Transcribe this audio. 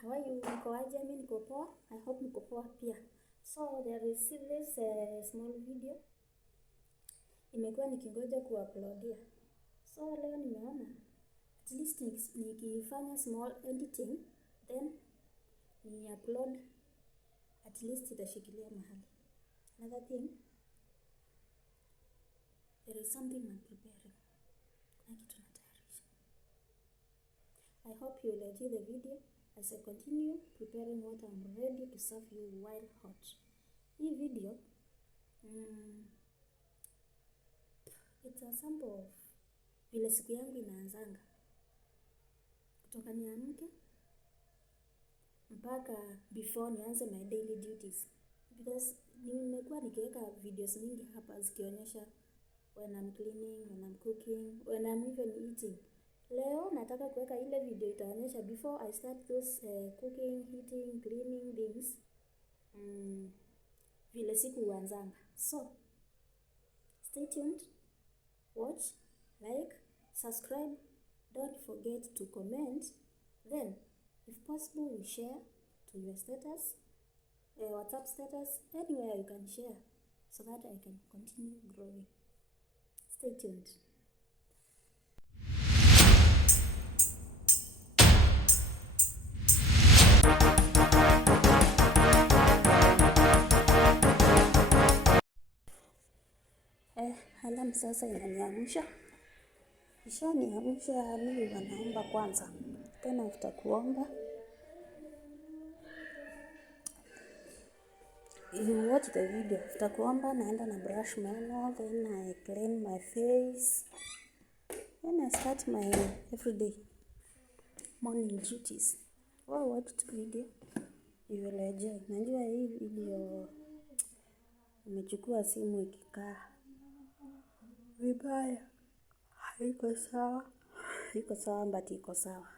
how are you? Niko aje? Mimi niko poa. I hope niko poa pia. So there is this small video imekuwa nikingoja kuuploadia. So leo nimeona at least nikifanya small editing then ni upload, at least itashikilia mahali. Another thing, there is something I'm preparing. Kuna kitu natayarisha. I hope you will enjoy the video as I continue preparing what I'm ready to serve you while hot. Hii video, it's a sample of vile siku yangu inaanzanga. Kutoka niamke mpaka before nianze my daily duties. Because nimekuwa nikiweka videos mingi hapa zikionyesha when I'm cleaning, when I'm cooking, when I'm even eating. Leo nataka kuweka ile video itaonyesha before I start those cooking, eating, cleaning things. Vile siku huanzanga. So, stay tuned, watch, like, subscribe, don't forget to comment. Then, if possible, you share to your status, WhatsApp status, anywhere you can share so that I can continue growing. Stay tuned. Alarm sasa inaniamsha. Ishaniamsha, mimi wanaomba kwanza. Then after kuomba, you watch the video. After kuomba, naenda na brush meno, then I clean my face. Then I start my everyday morning duties. Watch the video, you will enjoy. Najua hii video imechukua simu ikikaa vibaya. Haiko sawa. Iko sawa but iko sawa.